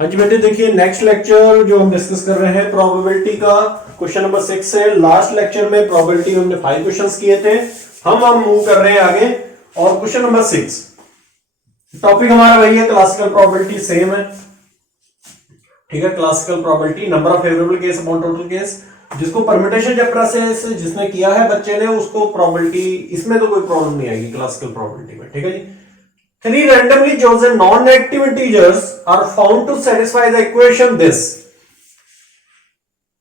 हाँ जी बेटे, देखिए नेक्स्ट लेक्चर जो हम डिस्कस कर रहे हैं प्रोबेबिलिटी का, क्वेश्चन नंबर 6 है। लास्ट लेक्चर में प्रोबेबिलिटी में हमने 5 क्वेश्चंस किए थे, हम मूव कर रहे हैं आगे। और क्वेश्चन नंबर 6 टॉपिक हमारा वही है, क्लासिकल प्रोबेबिलिटी सेम है, ठीक है। Classical probability, number of favourable case upon total case, जिसको परम्यूटेशन चैप्टर से जिसने किया है बच्चे ने, उसको प्रोबेबिलिटी इसमें तो कोई प्रॉब्लम नहीं आएगी क्लासिकल प्रोबेबिलिटी में, ठीक है जी। 3 randomly chosen non-negative integers are found to satisfy the equation this.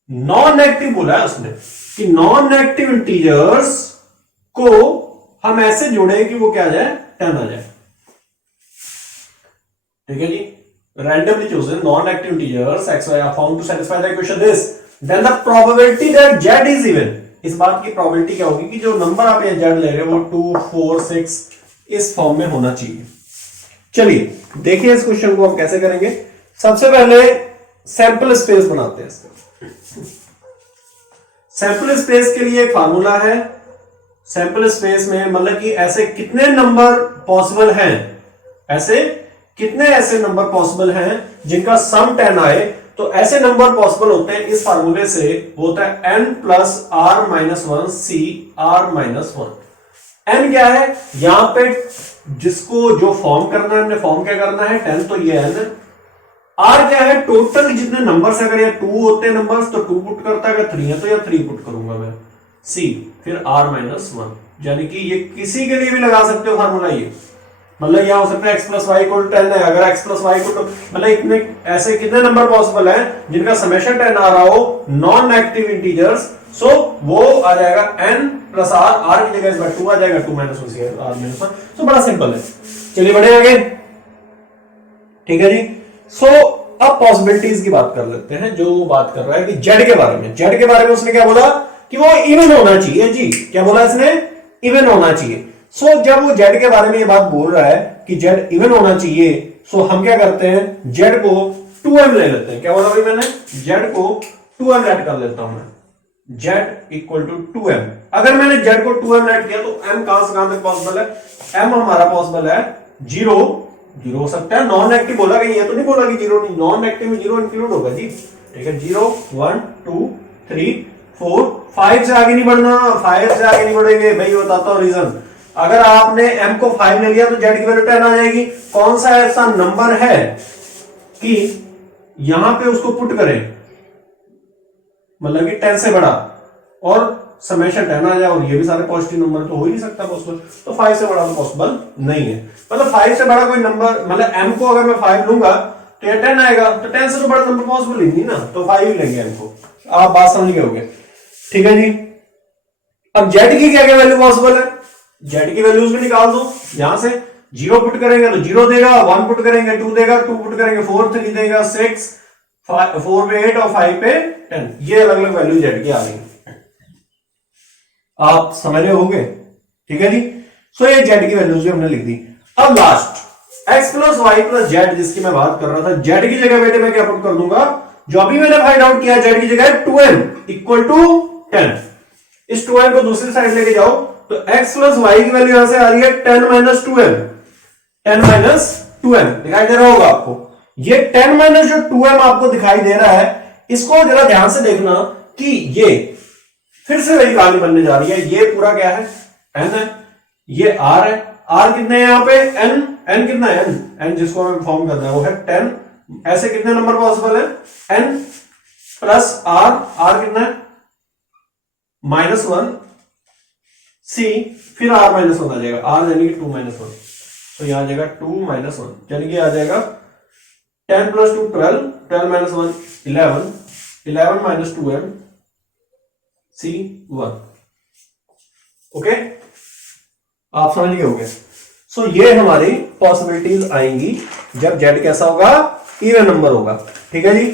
Non-negative बोला है उसने कि non-negative integers को हम ऐसे जोड़े कि वो क्या आ जाए, 10 आ जाए, ठीक है जी। Randomly chosen non-negative integers x y are found to satisfy the equation this. Then the probability that z is even. इस बात की प्रोबेबिलिटी क्या होगी कि जो नंबर आप ये z ले रहे हो वो 2, 4, 6 इस फॉर्म में होना चाहिए। चलिए देखिए इस क्वेश्चन को हम कैसे करेंगे। सबसे पहले सैंपल स्पेस बनाते हैं इसका। सैंपल स्पेस के लिए एक फार्मूला है। सैंपल स्पेस में मतलब कि ऐसे कितने नंबर पॉसिबल हैं, ऐसे नंबर पॉसिबल हैं जिनका सम 10 आए, तो ऐसे नंबर पॉसिबल होते हैं इस फार्मूले से, वो होता है n plus r minus 1 c r minus 1। n क्या है यहां पे, जिसको जो फॉर्म करना है, हमने फॉर्म क्या करना है 10, तो ये n। r क्या है, टोटल जितने नंबर्स, अगर ये 2 होते हैं नंबर्स तो 2 पुट करता है, अगर 3 है तो ये 3 पुट करूंगा मैं, c फिर r माइनस 1। यानी कि ये किसी के लिए भी लगा सकते हो फार्मूला, ये मतलब यह हो सकता है x प्लस वाई इक्वल 10 है, अगर x प्लस वाई इक्वल, मतलब इतने ऐसे कितने नंबर पॉसिबल है जिनका समेशन 10 आ रहा हो, नॉन नेगेटिव इंटीजर्स, सो वो आ जाएगा n प्लस r की जगह इस बार 2 आ जाएगा, 2 माइनस 1 से r माइनस 1। सो बड़ा सिंपल है। चलिए बढ़े आगे, ठीक है जी। सो अब पॉसिबिलिटीज की बात कर लेते हैं। जो बात कर रहा है कि z के बारे में, z के बारे में उसने क्या बोला कि वो इवन होना चाहिए जी। क्या बोला इसने, इवन होना चाहिए। सो जब वो z के बारे में ये बात बोल रहा है कि z इवन होना चाहिए, सो हम क्या करते हैं, z को 2m ले लेते हैं। क्या बोला भाई मैंने, z को 2m ऐड कर लेता हूं मैं, z इक्वल टू 2m। अगर मैंने z को 2m ऐड किया तो m कहां से कहां तक पॉसिबल है, m हमारा पॉसिबल है 0 हो सकता है, नॉन नेगेटिव बोला कि ये तो नहीं बोला कि 0 नहीं, नॉन नेगेटिव में 0 इंक्लूड होगा जी, ठीक है। 0 1 2 3 4 5 से आगे नहीं बढ़ना, 5 से आगे नहीं बढ़ेंगे भाई, बताता हूं रीजन। अगर आपने m को 5 ले लिया तो z की वैल्यू 10 आ जाएगी। कौन सा ऐसा नंबर है कि यहां पे उसको पुट करें, मतलब कि 10 से बड़ा और समेशन 10 आ जाए, और ये भी सारे पॉजिटिव नंबर, तो हो ही नहीं सकता पॉसिबल। तो 5 से बड़ा तो पॉसिबल नहीं है, मतलब 5 से बड़ा कोई नंबर, मतलब m को अगर मैं 5 लूंगा तो ये 10 आएगा, तो 10 से तो बड़ा नंबर पॉसिबल ही नहीं ना, तो 5 ही लेंगे m को। आप बात समझ गए होंगे, ठीक है जी। अब z की क्या क्या वैल्यू पॉसिबल है, z की वैल्यूज भी निकाल दो यहां से। 0 पुट करेंगे तो 0 देगा, 1 पुट करेंगे 2 देगा, 2 पुट करेंगे 4 3 देगा, 6 4 पे 8 और 5 पे 10। ये अलग अलग वैल्यू z की आ गई, आप समझ रहे होंगे, ठीक है जी। सो ये z की वैल्यूज भी हमने लिख दी। अब last x plus y plus z, जिसकी मैं बात कर रहा था, z की जगह बेटे मैं क्या पुट कर दूंगा, जो अभी मैंने फाइंड आउट किया, z की जगह 2m इक्वल टू 10। इस 2m को दूसरी साइड लेके जाओ तो x प्लस वाई की वैल्यू यहां से आ रही है 10 माइनस 2m, 10 माइनस 2m दिखाई दे रहा होगा आपको। ये 10 माइनस जो 2m आपको दिखाई दे रहा है, इसको जरा ध्यान से देखना कि ये फिर से वही कहानी बनने जा रही है। ये पूरा क्या है, n है, ये r है, r कितने हैं यहाँ पे, n कितना है, n जिसको हमें फॉर्म करना है वो है 10। ऐसे कितने नंबर पॉसिबल है, n प्लस r कितना है माइनस 1 c फिर r माइनस 1 आ जाएगा, r यानी कि 2 माइनस 1, तो यहां आ जाएगा 2 माइनस 1, यानी कि आ जाएगा 10 plus 2 12, 12 minus 1 11, 11 minus 2m c 1। Okay, आप समझ गए होंगे। सो ये हमारी पॉसिबिलिटीज आएंगी जब z कैसा होगा, इवन नंबर होगा, ठीक है जी।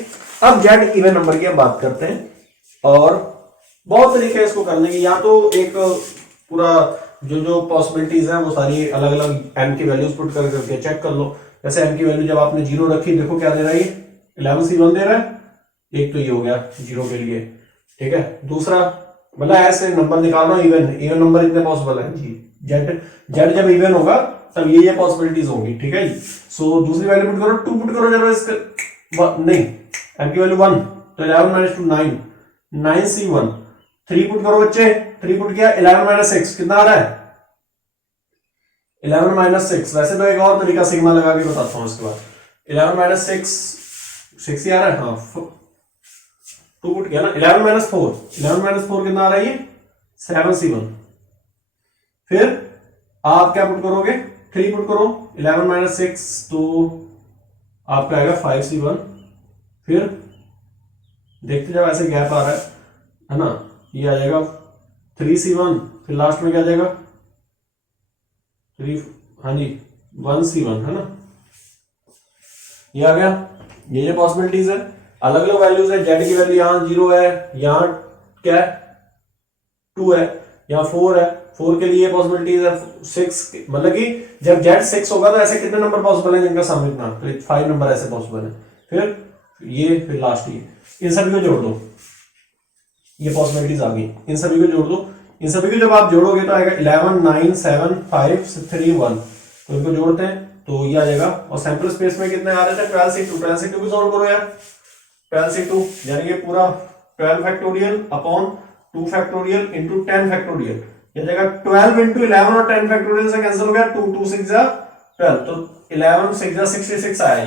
अब z इवन नंबर की हम बात करते हैं, और बहुत तरीके इसको करने की, या तो एक पूरा जो पॉसिबिलिटीज है वो सारी अलग अलग m की वैल्यूज पुट करके चेक कर लो। जैसे m की वैल्यू जब आपने 0 रखी, देखो क्या दे रहा है, 11 c1 दे रहा है, एक तो ये हो गया 0 के लिए, ठीक है। दूसरा मतलब ऐसे नंबर निकालना, इवन नंबर इतने पॉसिबल है जी, z जब इवन होगा तब ये पॉसिबिलिटीज होंगी, ठीक है जी। सो दूसरी वैल्यू पुट करो, 2 पुट करो जरा, इसका नहीं, m की वैल्यू 1, तो 11 माइनस 2 9, 9c1, 3 पुट करो बच्चे, 3 पुट किया, 11 माइनस 6 कितना आ रहा है, 11 माइनस 6। वैसे तो एक और तरीका सिग्मा लगा के बताता हूं इसके बाद। 11 माइनस 6 ही आ रहा है, हाँ 2 पुट किया ना, 11 माइनस 4, 11 माइनस 4 कितना आ रहा है ये 7c1। फिर आप क्या पुट करोगे, 3 पुट करो, 11 माइनस 6 तो आपका आएगा 5c1। फिर देखते जाओ ऐसे गैप आ रहा है ना, ये आ जाएगा 3c1, फिर लास्ट में क्या आ जाएगा 3, हाँ जी 1c1 है ना, ये आ गया। ये पॉसिबिलिटीज है, अलग अलग वैल्यूज है, जेड की वैल्यू यहाँ 0 है, यहाँ क्या है 2 है, यहाँ 4 है, 4 के लिए पॉसिबिलिटीज है 6, मतलब कि जब जेड 6 होगा तो ऐसे कितने नंबर पॉसिबल है जिनका सम इतना, तो 5 नंबर ऐसे पॉसिबल है। फिर ये, फिर लास्ट ये, इन सभी को जोड़ दो, ये पॉसिबिलिटीज आ गई, इन सभी को जोड़ दो। इन सभी को जब आप जोड़ोगे तो आएगा 11 9 7 5 3 1, तो इनको जोड़ते हैं तो ये आ जाएगा। और सैंपल स्पेस में कितने आ रहे थे 12 से 2, 12 से 2 को सॉल्व करो यार, 12 से 2 यानी कि पूरा 12 factorial upon 2 factorial into 10 factorial, ये जाएगा 12 इंटू 11 और 10 फैक्टोरियल से कैंसिल हो गया, 2 2 6 जा 12, तो 11 6 जा 66 आया,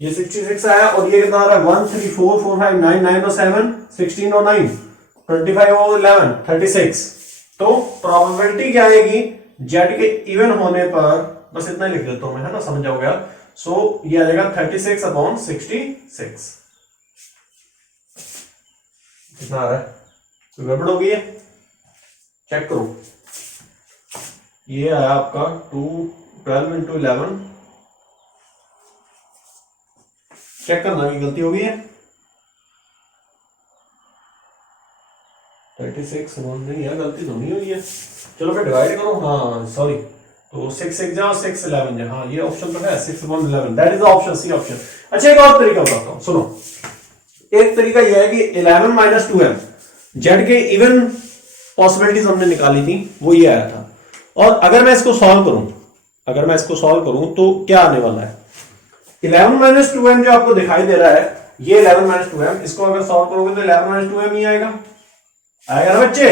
ये 66 आया। और ये कितना आ रहा है 1 3 4 4 5 9 9 और 7 16 और 9 25 और 11 36। तो प्रोबेबिलिटी क्या आएगी जेड के इवन होने पर, बस इतना ही लिख देता हूं मैं, है ना, समझ जाओगे आप। सो ये आ जाएगा 36 अपॉन 66। कितना आ रहा है, तो गड़बड़ हो गई है, चेक करो। ये आया आपका 12 इंटू 11, चेक करना की गलती हो गई है, 36 नहीं है, गलती तो नहीं हुई है। चलो फिर डिवाइड करो, हाँ सॉरी, तो 6 6 जा 6 11 जा, हाँ ये ऑप्शन तो है 6 upon 11, that is the option C option. अच्छा एक और तरीका बताता हूं, सुनो। एक तरीका यह है कि 11 माइनस 2m, जेड के इवन पॉसिबिलिटीज हमने निकाली थी, वो ये आया था। और अगर मैं इसको सॉल्व करूं, तो क्या आने वाला है, 11 माइनस 2m जो आपको दिखाई दे रहा है, ये 11 माइनस 2m, इसको अगर सॉल्व करोगे तो 11 माइनस 2m ही आएगा ना बच्चे।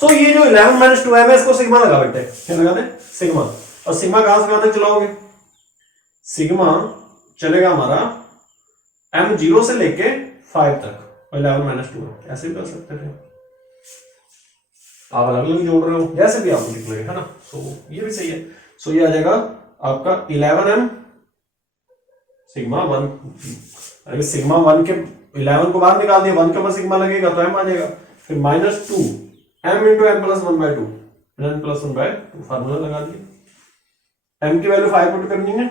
सो ये जो 11 माइनस 2m है, इसको सिग्मा लगा बेटे, क्या लगा दे सिग्मा। और सिग्मा कहां से कहां तक चलाओगे, सिग्मा चलेगा हमारा m0 से लेके 5 तक, और 11 माइनस 2m ऐसे भी कर सकते थे, आप अलग अलग जोड़ रहे हो, जैसे भी आपको लिख लेगा, है ना। सो ये भी सही है। सो ये आ जाएगा आपका 11m सिग्मा 1, अगर सिग्मा 1 के 11 को बाहर निकाल दिया, 1 के ऊपर सिग्मा लगेगा तो m आ जाएगा, फिर minus 2 m into m plus 1/2, n plus 1/2 formula लगा दिया। m की वैल्यू 5 पुट करनी है,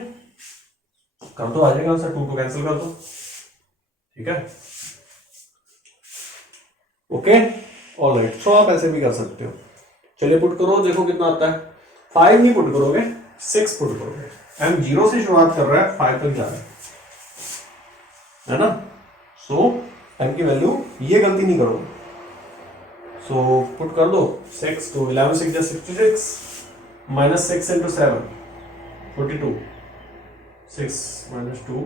कम तो आ जाएगा आंसर, 2 को कैंसिल कर दो, ठीक है, ओके ऑलराइट। सो आप ऐसे भी कर सकते हो, चलिए पुट करो, देखो कितना आता है। 5 नहीं पुट करोगे, 6 पुट करोगे, m 0 से शुरुआत कर रहा है, 5 तक जा रहा है ना। सो m की वैल्यू, ये गलती नहीं करोगे, सो पुट कर दो 6, तो 11 6 जा 66, माइनस 6 इंटू 7 42, 6 माइनस 2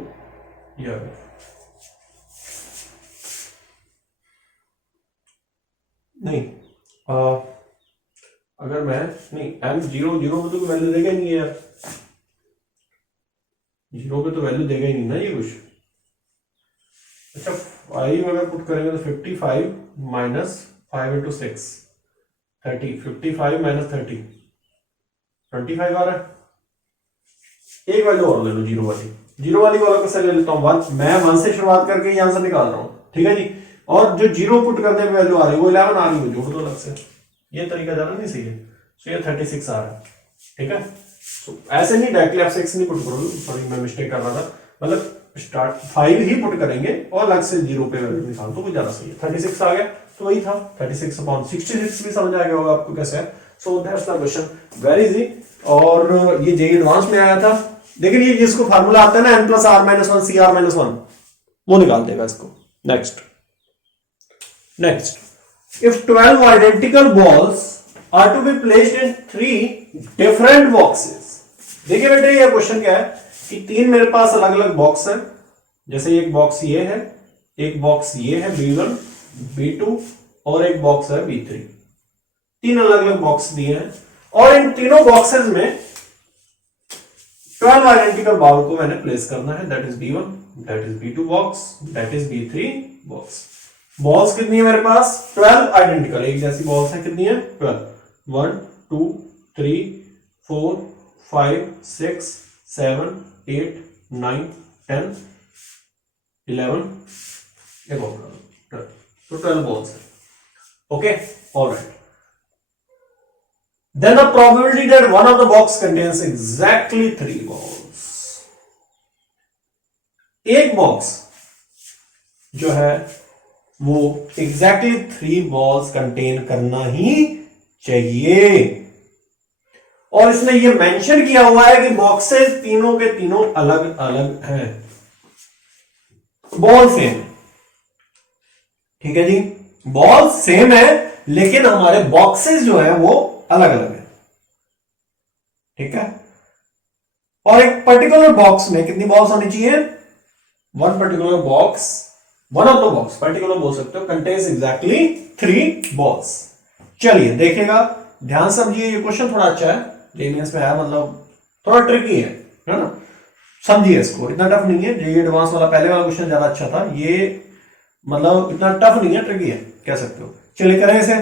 ये नहीं, अगर मैं नहीं m 0 0 पे तो वैल्यू देगा ही नहीं है यार, 0 पे तो वैल्यू देगा ही नहीं ना ये कुछ। अच्छा 5 अगर पुट करेंगे तो 55 माइनस 5 इंटू 6 30, 55 माइनस 30 25 आ रहा है। एक वैल्यू और ले लो जीरो वाली को अलग से ले लेता हूँ, 1 मैं 1 से शुरुआत करके यहाँ से निकाल रहा हूँ, ठीक है जी। और जो 0 पुट करने पे वैल्यू आ रही है वो 11 आ रही है, जोड़ दो अलग से, ये तरीका ज्यादा नहीं सही है। सो ये 36 आ रहा है, ठीक है। सो ऐसे नहीं डायरेक्टली आप 6 नहीं पुट करोगे, सॉरी मैं मिस्टेक कर रहा था, मतलब स्टार्ट 5 ही पुट करेंगे और अलग से 0 पे वैल्यू निकाल दो, वो ज्यादा सही है। 36 आ गया तो वही था, 36 अपॉन 66 भी समझ आ गया होगा आपको कैसे है। So that's the question, very easy. और ये जेईई एडवांस में आया था, लेकिन ये जिसको फार्मूला आता है ना n plus r minus 1 C r minus 1, वो निकाल देगा इसको। Next if 12 identical balls are to be placed in 3 different boxes. देखिए बेटे ये क्वेश्चन क्या है कि 3 मेरे पास अलग अलग बॉक्स है, जैसे एक बॉक्स ये है, एक बॉक्स ये है B1, B2 और एक बॉक्स है B3। तीन अलग अलग बॉक्स दिए हैं और इन तीनों बॉक्सेस में 12 आइडेंटिकल बॉल को मैंने प्लेस करना है। That is B1, that is B2 box, that is B3 box. Balls कितनी है मेरे पास? 12 आइडेंटिकल, एक जैसी बॉल्स है। कितनी है? 12। 1 2 3 4 5 6 7 8 9 10 11 एक और 12, तो 12 बॉल्स है। Okay, alright. Then the probability that one of the box contains exactly 3 balls. एक बॉक्स जो है वो exactly 3 balls कंटेन करना ही चाहिए। और इसने ये मेंशन किया हुआ है कि बॉक्सेस तीनों के तीनों अलग अलग हैं। बॉल सेम, ठीक है जी, बॉल सेम है लेकिन हमारे बॉक्सेस जो है वो अलग अलग है। ठीक है, और एक पर्टिकुलर बॉक्स में कितनी बॉल्स होनी चाहिए? One particular box, one of the box, particular बोल सकते हो, कंटेन्स एग्जैक्टली 3 बॉल्स। चलिए देखिएगा, ध्यान समझिए, ये क्वेश्चन थोड़ा अच्छा है, जेईएस में आया, मतलब थोड़ा ट्रिकी है ना। समझिए इसको, इतना टफ नहीं है। जेईई एडवांस वाला पहले वाला क्वेश्चन ज्यादा अच्छा था, ये मतलब इतना टफ नहीं है, ट्रिकी है कह सकते हो। चलिए करें इसे।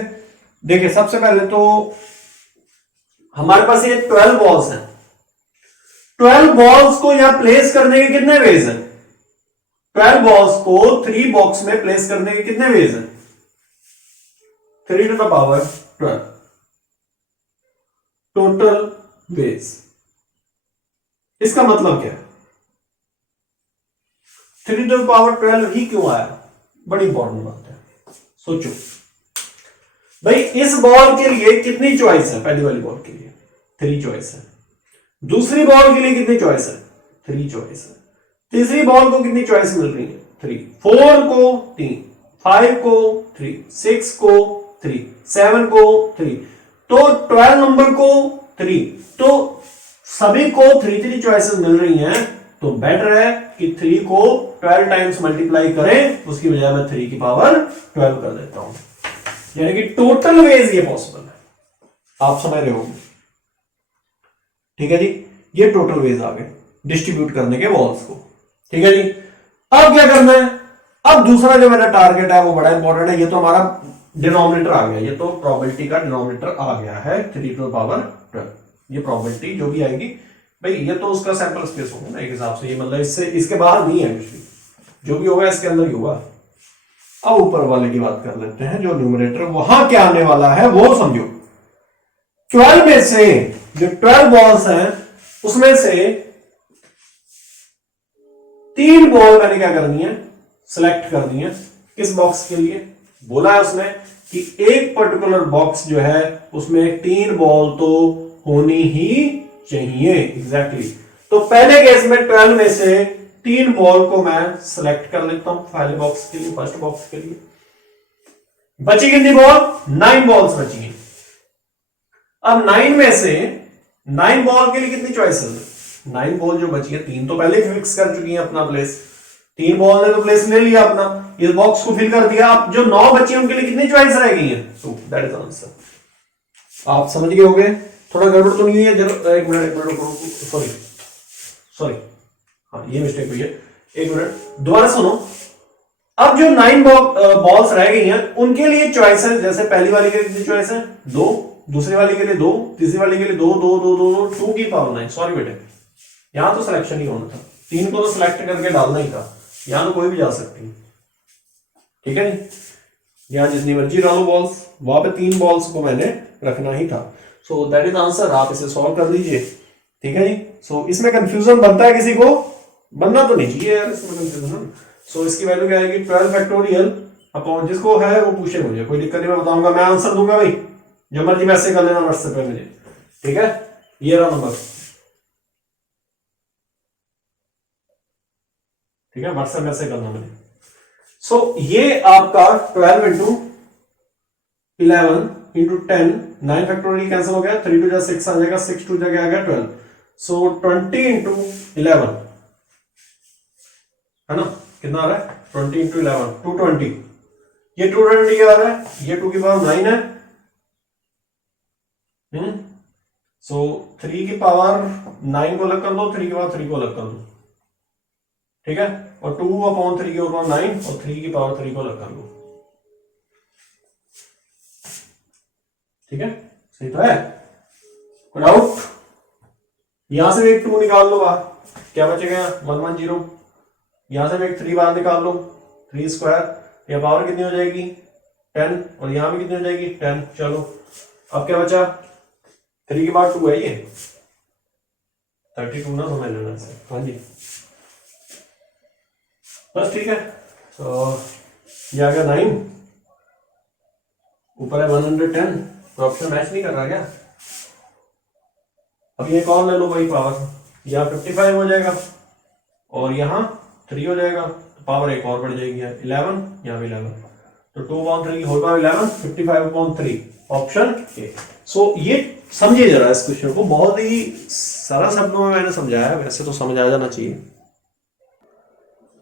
देखिए सबसे पहले तो हमारे पास ये 12 बॉल्स हैं। 12 बॉल्स को यहां प्लेस करने के कितने वेज हैं? 12 बॉल्स को 3 बॉक्स में प्लेस करने के कितने वेज हैं? 3 to the power 12 total ways. इसका मतलब क्या है? 3 to the power 12 ही क्यों आया? बड़ी इंपॉर्टेंट बात है, सोचो भाई। इस बॉल के लिए कितनी चॉइस है? पहली वाली बॉल के लिए 3 चॉइस है। दूसरी बॉल के लिए कितनी चॉइस है? 3 चॉइस है। तीसरी बॉल को कितनी चॉइस मिल रही है? 3। 4 को 3, 5 को 3, 6 को 3, 7 को 3, तो 12 नंबर को 3, तो सभी को 3 चॉइसेस मिल रही हैं। तो बेटर है कि 3 को 12 टाइम्स मल्टीप्लाई करें, उसकी बजाय मैं 3 की पावर 12 कर देता हूं। यानी कि टोटल वेज ये पॉसिबल है। आप समझ रहे हो? ठीक है जी, ये टोटल वेज आ गए डिस्ट्रीब्यूट करने के बॉल्स को। ठीक है जी, अब क्या करना है? अब दूसरा जो मेरा टारगेट है वो बड़ा इंपॉर्टेंट है। ये तो हमारा डिनोमिनेटर आ गया, ये तो प्रोबेबिलिटी का डिनोमिनेटर आ गया है 3 to the power 12। ये प्रोबेबिलिटी जो भी आएगी भाई, ये तो उसका सैंपल स्पेस होगा ना एक हिसाब से, ये मतलब इससे इसके बाहर नहीं है कुछ भी, जो भी होगा इसके अंदर ही होगा। अब ऊपर वाले की बात कर लेते हैं, जो न्यूमरेटर वहां क्या आने वाला है वो समझो। 12 में से जो 12 बॉल्स हैं उसमें से 3 बॉल मैंने क्या करनी है? सिलेक्ट करनी है। किस बॉक्स के लिए? बोला है उसने कि एक पर्टिकुलर बॉक्स जो है उसमें 3 बॉल तो होनी ही चाहिए। एग्जैक्टली। तो पहले केस में 12 में से 3 बॉल को मैं सिलेक्ट कर लेता हूं पहले बॉक्स के लिए, फर्स्ट बॉक्स के लिए। बची कितनी बॉल? 9 बॉल्स बची हैं। अब 9 में से 9 बॉल के लिए कितनी चॉइसेस है? 9 बॉल जो बची है, 3 तो पहले ही फिक्स कर चुकी हैं अपना प्लेस। 3 बॉल ने तो प्लेस ले लिया अपना, इस बॉक्स को फिल कर दिया। अब जो 9 बची है उनके लिए कितनी चॉइस रह गई है? 2। That is answer. आप समझ गए होंगे? थोड़ा गड़बड़ तो नहीं है? जरा एक मिनट सॉरी, हाँ ये मिस्टेक हुई है, एक मिनट दोबारा सुनो। अब जो 9 बॉल्स रह गई हैं उनके लिए चॉइस है, जैसे पहली वाली के लिए कितनी चॉइस है? 2, दूसरी वाली के लिए 2, तीसरी वाली के लिए 2 2 2 2 2 की पावर 9। सॉरी बेटे, यहां तो सिलेक्शन ही होना था, 3 को तो सिलेक्ट करके डालना ही था। यहां तो कोई भी जा सकती है, ठीक है जी। यहां जितनी मर्जी डालो बॉल्स, वहां पे 3 बॉल्स को मैंने रखना ही था। So that is answer. आप इसे सॉल्व कर लीजिए, ठीक है जी। सो इसमें कंफ्यूजन बनता है किसी को? बनना तो नहीं चाहिए यार इसमें कंफ्यूजन। सो इसकी वैल्यू क्या आएगी? 12 फैक्टोरियल अपॉन, जिसको है वो पूछे मुझे, कोई दिक्कत नहीं, मैं बताऊंगा, मैं आंसर दूंगा भाई, जब मर्जी मैसेज कर लेना व्हाट्सएप पे मुझे, ठीक है। ये रहा नंबर, ठीक है, व्हाट्सएप मैसेज करना मुझे। सो ये आपका 12 इंटू 11 इंटू 10, 9 फैक्टोरियल कैंसिल हो गया, 3 2 6 आ जाएगा, 6 2 आ गया 12। सो 20 इंटू 11 है ना, कितना आ रहा है 20 इंटू 11 220, ये 220 आ रहा है, ये 2 की पावर 9 है, सो 3 की पावर 9 को अलग कर दो, 3 की पावर 3 को अलग कर दो, ठीक है, और 2/3 की पावर 9 और 3 की पावर 3 को अलग कर दो, ठीक है, सही तो है, कोई डाउट? यहां से एक 2 निकाल लो बाहर, क्या बचेगा 110, यहां से एक 3 बाहर निकाल लो, 3 स्क्वायर, या पावर कितनी हो जाएगी 10, और यहां भी कितनी हो जाएगी 10, चलो अब क्या बचा 3 की पावर 2 है, ये 32 ना समझ लेना इसे, हाँ जी बस ठीक है, तो ये आ गया 9, ऊपर है 110, तो ऑप्शन मैच नहीं कर रहा क्या? अब ये कौन ले लो वही पावर, यहाँ 55 हो जाएगा और यहाँ 3 हो जाएगा, तो पावर एक और बढ़ जाएगी 11, यहाँ भी 11, तो 2/3 की होल पावर 11, 55/3 ऑप्शन ए। सो ये समझिए जरा इस क्वेश्चन को, बहुत ही सरल शब्दों में मैंने समझाया है, वैसे तो समझ आ जाना चाहिए।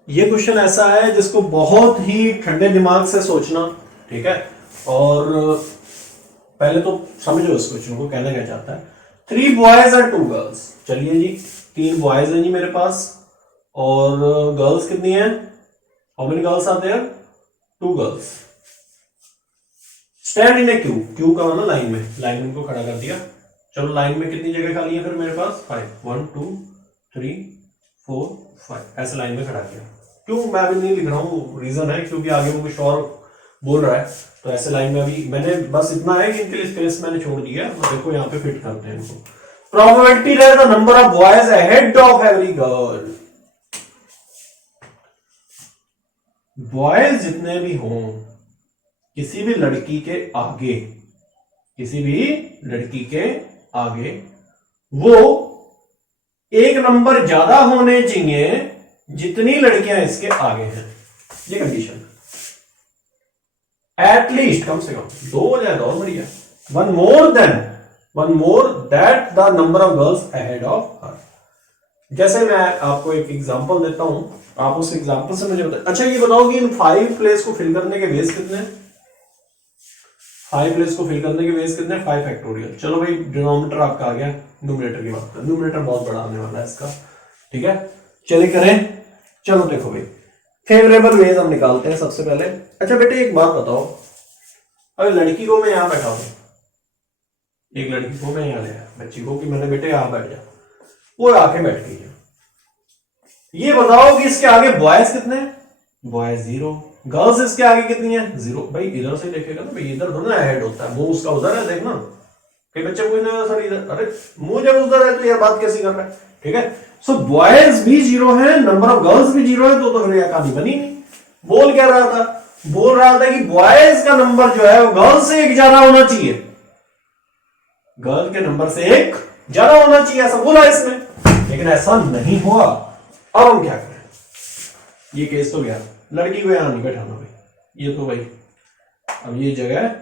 ये क्वेश्चन ऐसा है जिसको बहुत ही ठंडे दिमाग से सोचना, ठीक है, और पहले तो समझो इस क्वेश्चन को कहना क्या चाहता है। 3 बॉयज एंड 2 गर्ल्स, चलिए जी 3 बॉयज हैं जी मेरे पास, और गर्ल्स कितनी है, how many girls are there, 2 girls, stand in a queue, queue का मतलब लाइन में, लाइन में को खड़ा कर दिया, चलो लाइन में कितनी जगह खाली है फिर मेरे पास 5, 1 2 3 4 5, ऐसे लाइन में खड़ा किया, क्यों मैं अभी नहीं लिख रहा हूँ, रीजन है क्योंकि आगे वो कुछ और बोल रहा है, तो ऐसे लाइन में अभी मैंने बस इतना है कि इनके लिए स्पेस मैंने छोड़ दिया, तो देखो यहाँ पे फिट करते हैं इनको। Probability that the number of boys ahead of every girl, boys जितने भी हों किसी भी लड़की के आगे, किसी भी लड़की के आगे, वो एक नंबर ज्यादा होने चाहिए जितनी लड़कियां इसके आगे हैं, ये कंडीशन है, एटलीस्ट कम से कम 2 हो जाए और बढ़िया, one more that the number of girls ahead of her. जैसे मैं आपको एक एग्जांपल देता हूं, आप उस एग्जांपल से मुझे बताइए, अच्छा ये बताओ कि इन 5 प्लेस को फिल करने के वेज कितने हैं, 5 प्लेस को फिल करने के वेज कितने हैं, 5 फैक्टोरियल, चलो भाई डिनोमिनेटर आपका आ गया, न्यूमरेटर की बात करें, न्यूमरेटर बहुत बड़ा आने वाला है इसका, ठीक है, चलिए करें, चलो देखो भाई फेवरेबल वेज हम निकालते हैं सबसे पहले। अच्छा बेटे एक बात बताओ, अगर लड़की को मैं यहां बैठा हूं, एक लड़की को मैं यहां ले आया, बच्ची को कि मैंने बेटे यहां बैठ जा, वो आके बैठ गई है, ये बताओ कि इसके आगे बॉयज कितने हैं, बॉयज 0, गर्ल्स इसके आगे कितनी है 0, भाई इधर से देखेगा ना भाई, इधर थोड़ा ऐड होता है, मुंह उसका उधर है, देखना कई बच्चे पूछने सर इधर, अरे मुंह जब उधर है तो यार बात कैसी कर रहा है, ठीक है, सो बॉयज भी 0 है, नंबर ऑफ गर्ल्स भी 0 है, तो फिर यह कहानी बनी नहीं। बोल क्या रहा था, बोल रहा था कि बॉयज का नंबर जो है वो गर्ल से 1 ज्यादा होना चाहिए, गर्ल के नंबर से 1 ज्यादा होना चाहिए, ऐसा बोला इसमें, लेकिन ऐसा नहीं हुआ। अब हम क्या करें, ये केस तो गया, लड़की को यहां नहीं बैठाना भाई, ये तो भाई अब ये जगह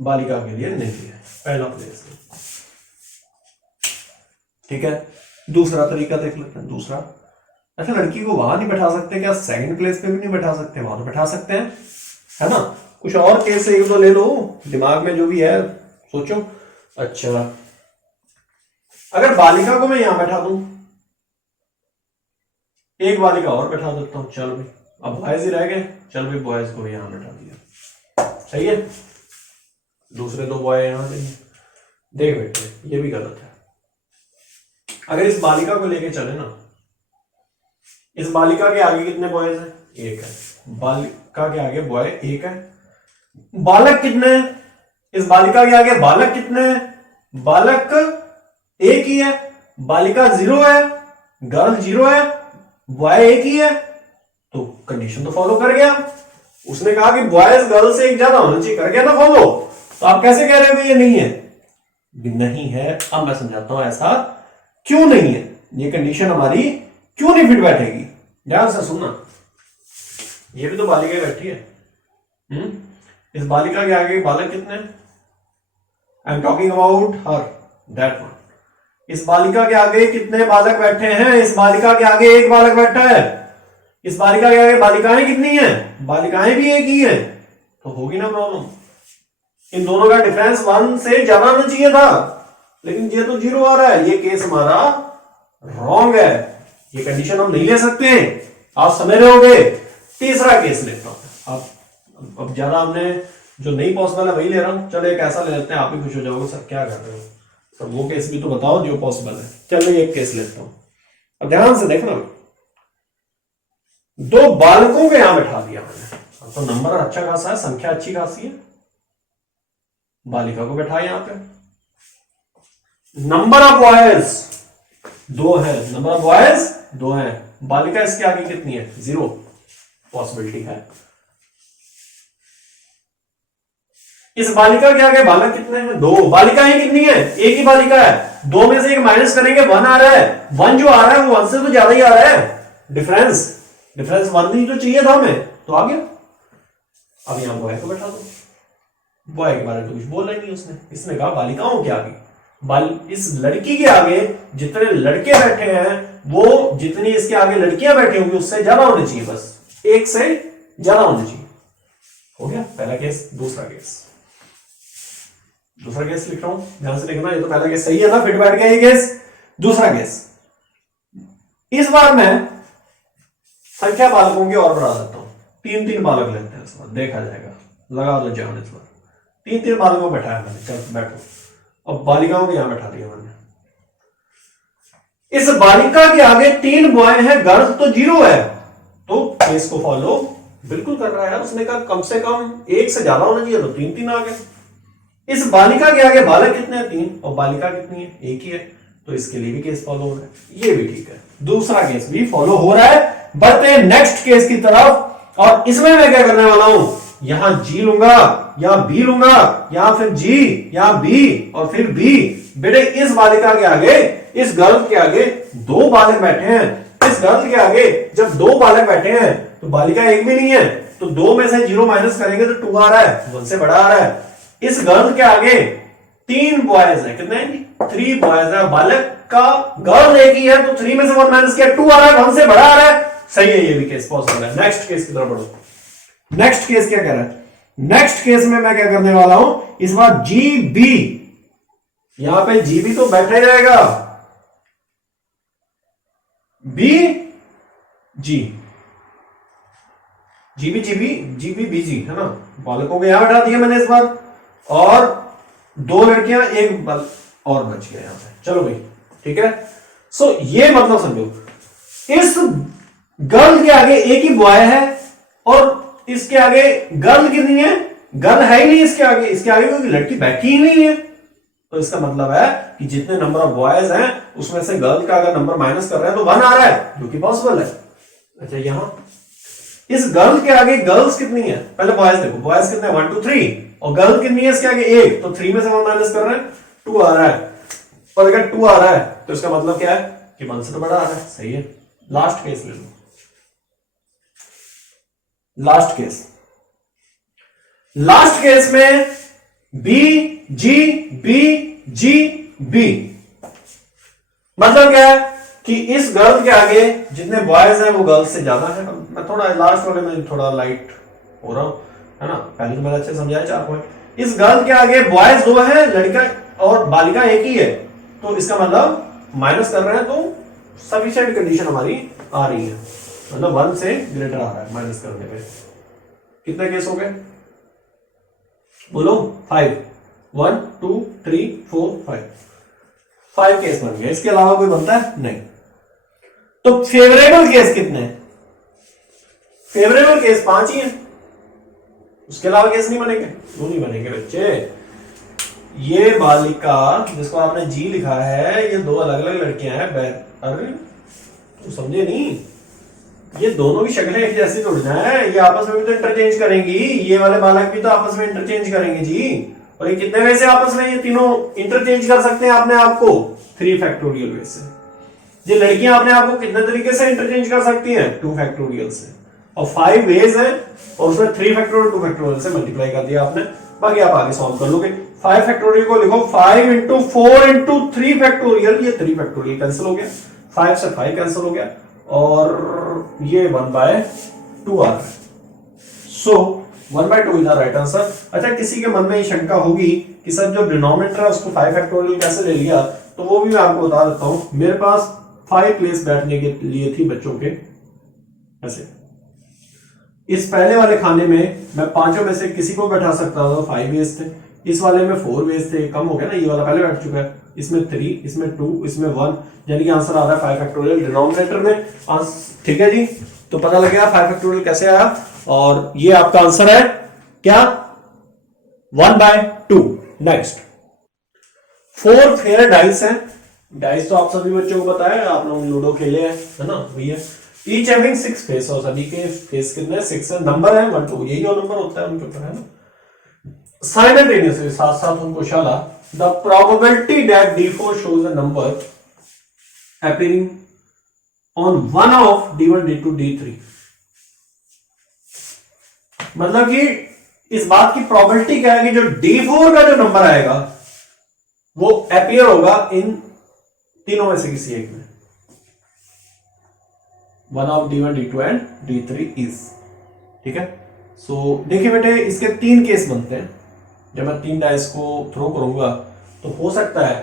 बालिका के लिए नहीं है, पहला प्लेस, ठीक है। दूसरा तरीका देख लेते हैं, दूसरा, अच्छा लड़की को वहां नहीं बैठा सकते क्या, सेकंड प्लेस पे भी नहीं बैठा सकते, वहां तो बैठा सकते हैं, है ना, कुछ और केस एक तो ले लो, दिमाग में जो भी है सोचो। अच्छा अगर बालिका को मैं यहां बैठा दूं, एक बालिका और बैठा देता हूं, चल भाई अब बॉयज ही रह गए, चल भाई बॉयज को यहां बैठा दिया, सही है, दूसरे 2 बॉय यहां देंगे, देख बेटे ये भी गलत है, अगर इस बालिका को लेके चले ना, इस बालिका के आगे कितने बॉयज हैं, 1 है, बालिका के आगे बॉय 1 है, बालक कितने हैं, इस बालिका के आगे बालक कितने हैं, बालक 1 ही है, बालिका 0 है, गर्ल 0 है, बॉय 1 ही है, तो कंडीशन तो फॉलो कर गया, उसने कहा कि बॉयज गर्ल से 1 ज्यादा होना चाहिए, कर गया ना फॉलो, तो आप कैसे कह रहे हो ये नहीं है, नहीं है। अब मैं समझाता हूं ऐसा क्यों नहीं है, ये कंडीशन हमारी क्यों नहीं फिट बैठेगी, ध्यान से सुनना, ये भी तो बालिका बैठी है, इस बालिका के आगे बालक कितने हैं, I am talking about her, that one, इस बालिका के आगे कितने बालक बैठे हैं? इस बालिका के आगे एक बालक बैठा है। इस बालिका के आगे बालिकाएं कितनी हैं? बालिकाएं भी एक ही हैं। तो होगी ना प्रॉब्लम। इन दोनों का डिफरेंस 1 से ज्यादा होना चाहिए था, लेकिन ये तो 0 आ रहा है। ये केस हमारा रॉन्ग है, ये कंडीशन हम नहीं ले सकते। आप समझ रहे होगे। तीसरा केस लेता हूं। अब ज्यादा हमने जो नहीं पॉसिबल है वही ले रहा हूं। चलो एक ऐसा ले लेते हैं, आप भी खुश हो जाओगे, सर क्या कर रहे हो सर, वो केस भी तो बताओ जो पॉसिबल है। चलो एक केस लेता हूं, अब ध्यान से देखना। दो बालकों को यहां बैठा दिया मैंने, तो नंबर अच्छा खासा है, संख्या अच्छी खासी है। बालिका को बैठा यहां पे। नंबर ऑफ बॉयज 2 है, नंबर ऑफ बॉयज 2 है। बालिका इसके आगे कितनी है? 0 पॉसिबिलिटी है। इस बालिका के आगे बालक कितने हैं? 2। बालिकाएं कितनी है? एक ही बालिका है। 2 में से एक माइनस करेंगे 1 आ रहा है। 1 जो आ रहा है वो 1 से तो ज्यादा ही आ रहा है। डिफरेंस 1 ही तो चाहिए था हमें, तो आ गया। अब यहां बॉय को बैठा दो। बॉय के बारे में तो कुछ बोला ही नहीं उसने। इसने कहा बालिकाओं के आगे, इस लड़की के आगे जितने लड़के बैठे हैं वो जितनी इसके आगे लड़कियां बैठी होंगी उससे ज्यादा होने चाहिए, बस 1 से ज्यादा होने चाहिए। हो गया पहला केस। दूसरा केस लिख रहा हूं, ध्यान से देखना। ये तो पहला केस सही है ना, फिट बैठ गया ये केस। दूसरा केस, इस बार मैं संख्या बालकों की और बढ़ा देता हूं। 3 बालक लेते हैं, इस बार देखा जाएगा। लगा दो जान इस बार। 3 बालकों को बैठाया मैंने, चल बैठो। अब बालिकाओं को यहां बैठा दिया मैंने। इस बालिका के आगे 3 बॉय हैं, गर्ल्स तो 0 है, तो केस को फॉलो बिल्कुल कर रहा है। उसने कहा कम से कम 1 से ज्यादा होना चाहिए, तो 3 आ गए। इस बालिका के आगे बालक कितने हैं? 3, और बालिका कितनी है? 1 ही है, तो इसके लिए भी केस फॉलो हो रहा है। ये भी ठीक है, दूसरा केस भी फॉलो हो रहा है। बढ़ते हैं नेक्स्ट केस की तरफ, और इसमें मैं क्या करने वाला हूं? यहां G लूंगा, यहां B लूंगा, यहां फिर G, यहां B और फिर B। बेटे इस बालिका के आगे, इस गर्ल के आगे 2 बालक बैठे हैं। इस गर्ल के आगे जब 2 बालक बैठे हैं तो बालिका एक भी नहीं है, तो 2 में से 0 माइनस करेंगे तो 2 आ रहा है, 1 से बड़ा आ रहा है। इस गर्ल के आगे 3 बॉयज है, कितने हैं? 3 बॉयज है। बालक का गर्ल एक ही है, तो 3 में से 1 माइनस किया, 2 आ रहा है, 1 से बड़ा आ रहा है। सही है, ये भी केस पॉसिबल है। नेक्स्ट केस की तरफ बढ़ो। नेक्स्ट केस क्या कह रहा है? नेक्स्ट केस में मैं क्या करने वाला हूं? इस बार GB, यहां पे GB तो बैठा ही रहेगा, BG, GB BG है ना। बालकों को यहां बैठा दिया मैंने इस बार, और 2 लड़कियां, 1 बाल और बच गया यहां पे। चलो भाई ठीक है। सो ये मतलब समझो, इस गर्ल के आगे एक ही बॉय है, और इसके आगे गर्ल कितनी है? गर्ल है ही नहीं इसके आगे। इसके आगे कोई लड़की बैठी ही नहीं है, तो इसका मतलब है कि जितने नंबर ऑफ बॉयज हैं उसमें से गर्ल का अगर नंबर माइनस कर रहे हैं तो 1 आ रहा है, जो कि पॉसिबल है। अच्छा यहां इस गर्ल के आगे गर्ल्स कितनी है? पहले बॉयज देखो, बॉयज कितने? 1 2 3, और गर्ल कितनी है इसके आगे? 1, तो 3 में से 1 माइनस कर रहे हैं, 2 आ रहा है। और अगर 2 आ रहा है तो इसका मतलब क्या है कि 1 से तो बड़ा आ रहा है। सही है। लास्ट केस ले लो। लास्ट केस में BG मतलब क्या है कि इस गर्ल के आगे जितने बॉयज हैं वो गर्ल्स से ज्यादा है। मैं थोड़ा लास्ट वाले में थोड़ा लाइट हो रहा हूं, है ना। पहले तो मैंने अच्छे समझाया 4 पॉइंट। इस गर्ल के आगे बॉयज 2 है, लड़का और बालिका एक ही है, तो इसका मतलब माइनस कर रहे हैं तो सफिशिएंट कंडीशन हमारी आ रही है, मतलब 1 से ग्रेटर आ रहा है माइनस करने पे। कितने केस हो गए बोलो? 5, 1 2 3 4 5 केस बन गए। इसके अलावा कोई बनता है नहीं। तो फेवरेबल केस कितने? फेवरेबल केस 5 ही है, उसके अलावा केस नहीं बनेंगे। क्यों नहीं बनेंगे बच्चे? ये बालिका जिसको आपने G लिखा है, ये 2 अलग अलग लड़कियां हैं। अरे तुम समझे नहीं, ये दोनों की शक्लें एक जैसी थोड़ी ना है, ये आपस में भी तो इंटरचेंज करेंगी। ये वाले बालक भी तो आपस में इंटरचेंज करेंगे जी। और ये कितने वे से आपस में ये तीनों इंटरचेंज कर सकते हैं अपने आप को? 3 फैक्टोरियल वे से। ये लड़कियां अपने आप को कितने तरीके से इंटरचेंज कर सकती हैं? 2 फैक्टोरियल से। और 5 वेज है, और उसमें 3 फैक्टोरियल 2 फैक्टोरियल से मल्टीप्लाई कर दिया आपने, बाकी आप आगे सॉल्व कर लोगे। 5 फैक्टोरियल को लिखो 5 इंटू 4 इंटू 3 फैक्टोरियल, ये 3 फैक्टोरियल कैंसिल हो गया, 5 से 5 कैंसिल हो गया और ये 1/2 आ रहा है। सो 1/2 इज द राइट आंसर। अच्छा, किसी के मन में ये शंका होगी कि सर जो डिनोमिनेटर है उसको 5 फैक्टोरियल कैसे ले लिया, तो वो भी मैं आपको बता देता हूं। मेरे पास 5 प्लेस बैठने के लिए थी बच्चों के, ऐसे इस पहले वाले खाने में मैं पांचों में से किसी को बैठा सकता था, 5 वेज थे, इस वाले में 4 वेज थे, कम हो गया ना, ये वाला पहले बैठ चुका है, इसमें 3, इसमें 2, इसमें 1, यानी कि आंसर आ रहा है 5 फैक्टोरियल डिनोमिनेटर में। ठीक है जी, तो पता लग गया 5 फैक्टोरियल कैसे आया, और ये आपका आंसर है क्या, 1/2। नेक्स्ट, 4 फेयर डाइस है। डाइस तो आप सभी बच्चों को पता है, आप लोग लूडो खेले हैं, है ना भैया। ईच हैविंग 6 फेस, और सभी के फेस कितने, 6 है, नंबर है 1 2, यही और नंबर होता है उनके ऊपर, है ना। साइमल्टेनियसली, साथ साथ उनको शाला, the probability that D4 shows a number appearing on one of D1 D2 D3, मतलब कि इस बात की प्रोबेबिलिटी क्या है कि जो D4 का जो नंबर आएगा वो अपीयर होगा इन तीनों में से किसी एक में, one of D1 D2 and D3 is. ठीक है, सो देखिए बेटे, इसके 3 केस बनते हैं। जब मैं 3 डाइस को थ्रो करूंगा तो हो सकता है,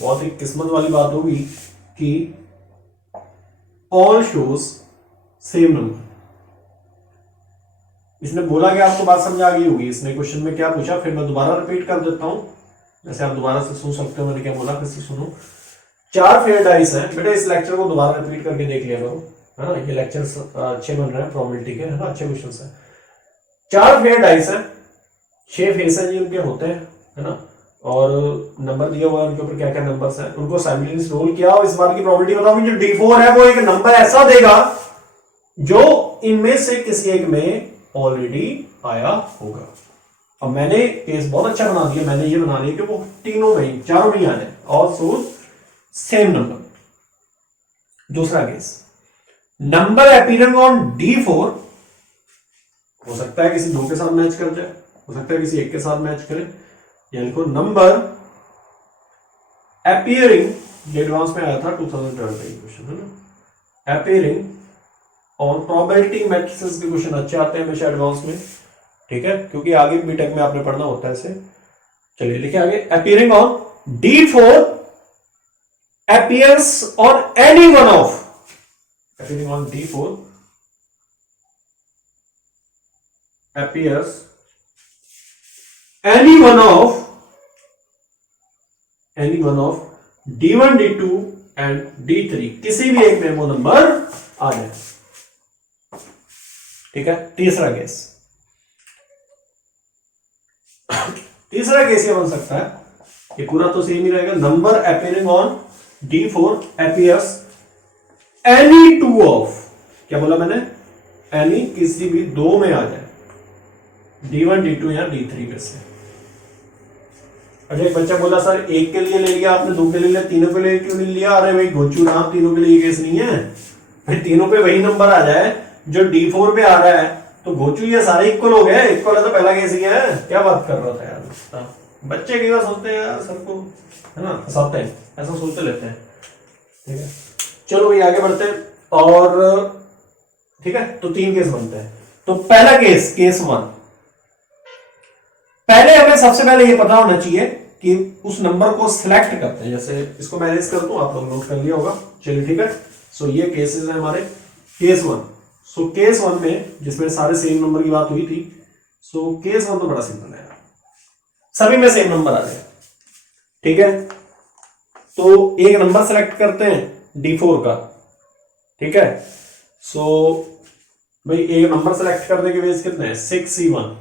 बहुत ही किस्मत वाली बात होगी कि ऑल शोज सेम नंबर। इसने बोला कि आपको बात समझ आ गई होगी, इसने क्वेश्चन में क्या पूछा, फिर मैं दोबारा रिपीट कर देता हूं, जैसे आप दोबारा से सुन सकते हो मैंने क्या बोला, फिर से सुनो। 4 फेयर डाइस हैं बेटा, इस लेक्चर को दोबारा रिपीट करके देख लिया करो, है ना, ये लेक्चर अच्छे बन रहे हैं, प्रोबेबिलिटी के, है ना, अच्छे क्वेश्चन है। 4 फेयर डाइस हैं, 6 फेस हैं जी उनके होते हैं, है ना, और नंबर दिया हुआ है उनके ऊपर क्या क्या नंबर्स हैं, उनको साइमल्टेनियस रोल किया और इस बात की प्रोबेबिलिटी बताओ कि जो D4 है वो एक नंबर ऐसा देगा जो इनमें से किसी एक में ऑलरेडी आया होगा। अब मैंने केस बहुत अच्छा बना दिया, मैंने ये बना दिया कि वो तीनों में, चारों में आ जाए, ऑल्सो सेम नंबर। दूसरा case, number appearing on D4 हो सकता है किसी 2 के साथ मैच कर जाए, हो सकता है किसी 1 के साथ मैच करे, यानी लिखो नंबर अपीयरिंग, ये एडवांस में आया था 2012 का क्वेश्चन, है ना, अपीयरिंग ऑन प्रोबेबिलिटी मैट्रिसेस के क्वेश्चन अच्छे आते हैं हमेशा एडवांस में, ठीक है, क्योंकि आगे बीटेक में आपने पढ़ना होता है इसे। चलिए लिखिए आगे, appearing on D4 appears on any one of, appearing on D4 appears any one of D1 D2 and D3, किसी भी एक में वो नंबर आ जाए। ठीक है, तीसरा केस, तीसरा केस ये बन सकता है, ये पूरा तो सेम ही रहेगा, number appearing on D4 appears any 2 of, क्या बोला मैंने, any किसी भी 2 में आ जाए, D1 D2 या D3 में से। अच्छा, एक बच्चा बोला सर एक के लिए ले लिया आपने, 2 के लिए लिया, तीनों के लिए क्यों नहीं लिया? अरे भाई गोचू नाम, तीनों के लिए ये केस नहीं है भाई, तीनों पे वही नंबर आ जाए जो D4 पे आ रहा है, तो गोचू ये सारे इक्वल हो गए, इक्वल है तो पहला केस ही है, क्या बात कर रहा था यार। बच्चे कई बार सोचते हैं यार सर को, है ना, फंसाते हैं, ऐसा सोचते लेते हैं। ठीक है, चलो भाई आगे बढ़ते हैं, और ठीक है, तो 3 केस बनते हैं। तो पहला केस, केस 1, पहले हमें सबसे पहले ये पता होना चाहिए कि उस नंबर को सिलेक्ट करते हैं, जैसे इसको मैं अरेंज कर दूं, आप लोग नोट कर लिया होगा। चलिए ठीक है, सो ये केसेस हैं हमारे, केस 1। सो केस 1 में जिसमें सारे सेम नंबर की बात हुई थी, सो केस 1 तो बड़ा सिंपल है, सभी में सेम नंबर आ जाए। ठीक है, तो एक नंबर सेलेक्ट करते हैं D4 का, ठीक है, सो भाई एक नंबर सेलेक्ट करने के वेज कितने हैं, 6C1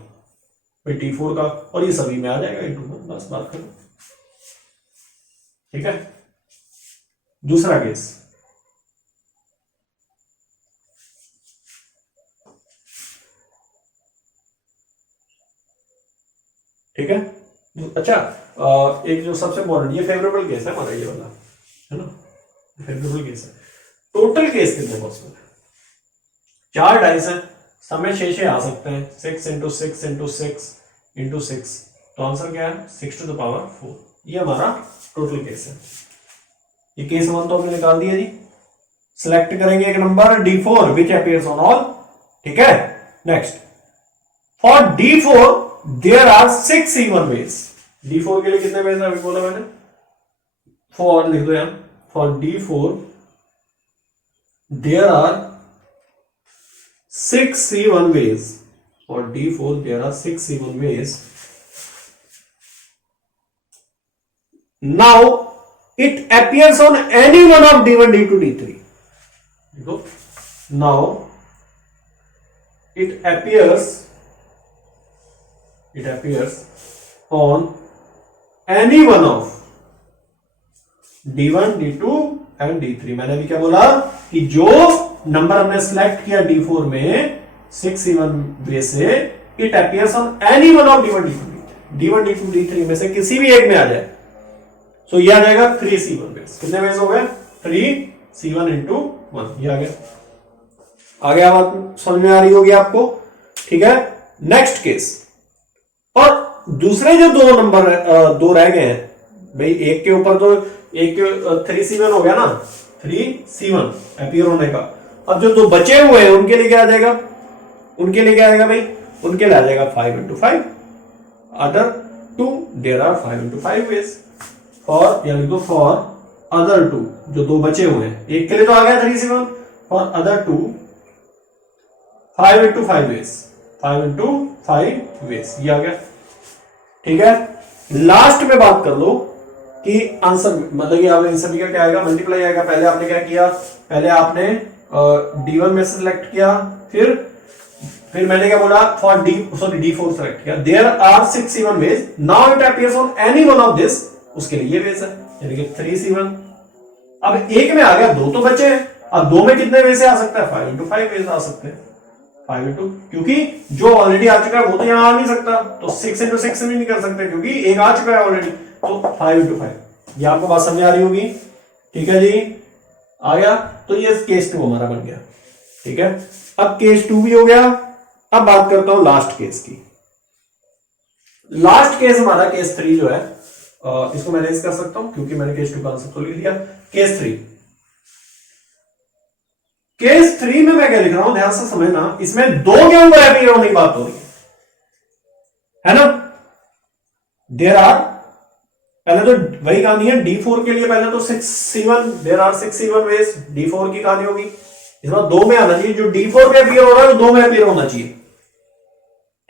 D4 का, और ये सभी में आ जाएगा इंटू में, बस बात करो। ठीक है, दूसरा केस, ठीक है, अच्छा एक जो सबसे इंपॉर्टेंट, ये फेवरेबल केस है हमारा, ये वाला, है ना, फेवरेबल केस है। टोटल केस कितने पॉसिबल है? 4 डाइस हैं, सब में 6 आ सकते हैं, 6 × 6 × 6 × 6, तो आंसर क्या है 6 टू द पावर 4। ये हमारा टोटल केस है। ये केस 1 तो हमने निकाल दिया जी। सिलेक्ट करेंगे एक नंबर D4 which appears on all. ठीक है, next for D4 there are 6 even ways. D4 के लिए कितने वेज अभी बोला मैंने, फॉर लिख दो यहां, for D4 there are 6 even ways. For D4 there are 6 even ways. Now it appears on any one of D1, D2, D3. Now it appears on any one of D1, D2 and D3। मैंने अभी क्या बोला कि जो number हमने select किया D4 में 6 even वे से, it appears on any one of D1, D2, D3 में से किसी भी एक में आ जाए। सो ये आ जाएगा 3C1 बेस। कितने बेस हो गए 3C1 इंटू 1। ये आ गया बात समझ में आ रही होगी आपको। ठीक है, नेक्स्ट केस। और दूसरे जो दो नंबर दो रह गए हैं भाई, एक के ऊपर तो एक 3C1 हो गया ना, 3C1 अपीयर होने का। अब जो दो बचे हुए हैं उनके लिए क्या आ जाएगा, उनके लिए क्या आएगा भाई, उनके लिए आ जाएगा 5 into 5। Other two there are 5 into 5 ways. For या लिख दो फॉर अदर टू, जो दो बचे हुए हैं, एक के लिए तो आ गया 3C1, for other two 5 into 5 ways, 5 into 5 ways. ये आ गया। ठीक है, लास्ट में बात कर लो कि आंसर मतलब कि आपने इन सभी का क्या आएगा, मल्टीप्लाई आएगा। पहले आपने क्या किया, पहले आपने D1 में से सिलेक्ट किया, फिर मैंने क्या बोला, फॉर D4 सिलेक्ट किया। There are 6 even ways, now it appears on any one of this, उसके लिए ये वेज है, यानी कि 3C1। अब एक में आ गया, दो तो बचे हैं। अब दो में कितने वेज से आ सकता है, 5 इंटू 5 वेज आ सकते हैं। 5 इंटू, क्योंकि जो ऑलरेडी आ चुका है वो तो यहां आ नहीं सकता, तो 6 इंटू 6 भी नहीं कर सकते क्योंकि एक आ चुका है ऑलरेडी। तो 5 इंटू 5। ये आपको बात समझ आ रही होगी। ठीक है जी, आ गया। तो ये केस 2 हमारा बन गया। ठीक है, अब केस 2 भी हो गया। अब बात करता हूं लास्ट केस की। लास्ट केस हमारा केस 3 जो है, इसको मैं रेज कर सकता हूं क्योंकि मैंने केस 2 का आंसर तो लिख दिया। केस 3, केस 3 में मैं क्या लिख रहा हूं, ध्यान से समझना। इसमें दो के ऊपर अपीयर होने की बात हो रही है ना। देयर आर, पहले तो वही कहानी है D4 के लिए, पहले तो 6C1, there are 6C1 veg, D4 की कहानी होगी। इस बार दो में आना चाहिए, जो D4 पे अपीयर हो रहा है वो दो में अपीयर होना चाहिए।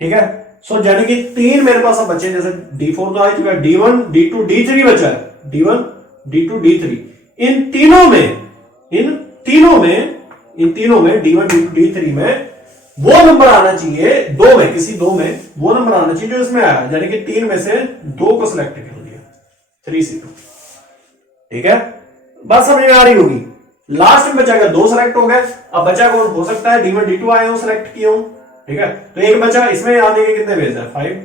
ठीक है, सो यानी कि 3 मेरे पास अब बचे, जैसे D4 तो आ चुका है, D1, D2, D3 बचा है, D1, D2, D3। इन तीनों में D1, D2, D3 में वो नंबर आना चाहिए, दो में, किसी दो में वो नंबर आना चाहिए जो इसमें आया, यानी कि 3 में से 2 को सिलेक्ट कर दिया, 3C2। ठीक है, बस समझ में आ रही होगी। लास्ट में बचा गया, 2 सिलेक्ट हो गए। अब बचा कौन, हो सकता है D1, D2 आए हो, सिलेक्ट किए हो। ठीक है, तो एक बचा, इसमें आने के कितने वेज है, 5।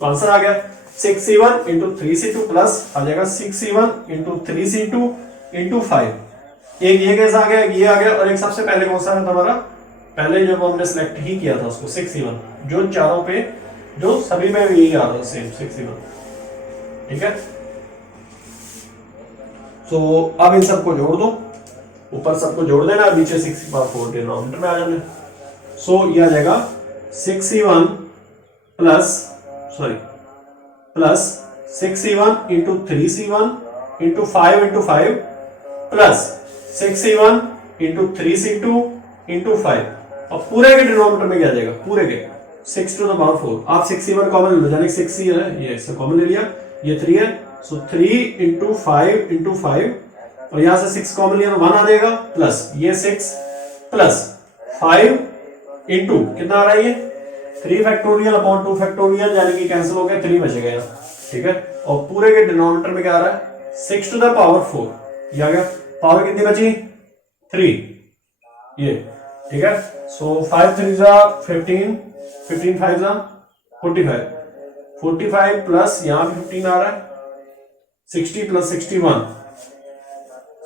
तो आंसर आ गया 6C1 इंटू 3C2 प्लस आ जाएगा 6C1 इंटू 3C2 इंटू 5। एक ये केस आ गया, ये आ गया, और एक सबसे पहले कौन सा है हमारा, पहले जब हमने सिलेक्ट ही किया था उसको 6C1, जो चारों पे, जो सभी में यही आ रहा है सेम 6C1। ठीक है, सो अब इन सबको जोड़ दो, ऊपर सबको जोड़ देना, नीचे 6/4 डिनोमिनेटर में आ जाना। सो ये आ जाएगा 6C1 plus 6C1 into 3C1 into 5 into 5 plus 6C1 into 3C2 into 5। अब पूरे के डिनोमिनेटर में क्या आ जाएगा, पूरे के 6 टू द पावर 4। आप 6C1 कॉमन ले लो, यानी 6C है, ये इससे कॉमन ले लिया, ये 3 है। सो 3 इंटू 5 इंटू 5, और यहां से 6 कॉमन लिया तो 1 आ जाएगा, प्लस ये 6 प्लस 5 इंटू कितना आ रहा है, ये 3 फैक्टोरियल अपॉन 2 फैक्टोरियल, यानी कि कैंसिल हो गया, 3 बचेगा यहाँ। ठीक है, और पूरे के डिनोमिनेटर में क्या आ रहा है, 6 टू द पावर 4। ये आ गया, पावर कितनी बची, 3, ये। ठीक है, सो 5 3 जा 15, 15 5 जा 45, 45 प्लस यहाँ भी 15 आ रहा है, 60 plus 61,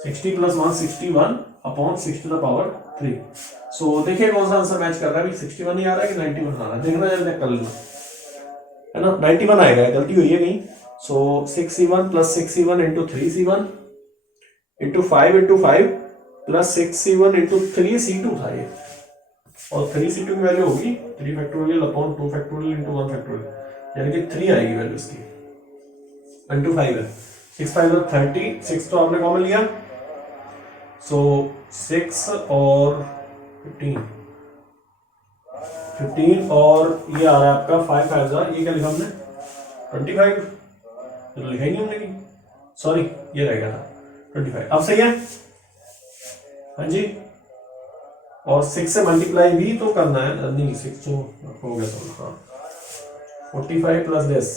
60 plus 1 61 upon 6 to the power 3। So देखिए कौन सा आंसर मैच कर रहा है, 61 ही आ रहा है कि 91 आ रहा है, देखना जल्दी कर लेना। है ना, 91 आएगा, गलती हुई है कहीं। सो 6c1 plus 6c1 into 3c1 into 5 plus 6c1 into 3c2 था ये, और 3c2 की वैल्यू होगी 3 factorial upon 2 factorial into 1 factorial, यानी कि 3 आएगी वैल्यू इसकी, इंटू 5 है, 6 5 30, 6 तो आपने कॉमन लिया, सो 6 और 15 और ये आ रहा है आपका 5 5 ये क्या लिखा हमने 25, तो लिखा ही नहीं हमने कहीं, सॉरी ये रह गया था 25। अब सही है, हाँ जी, और 6 से मल्टीप्लाई भी तो करना है, नहीं 6 तो हो गया सॉल्व, हाँ 45 प्लस दिस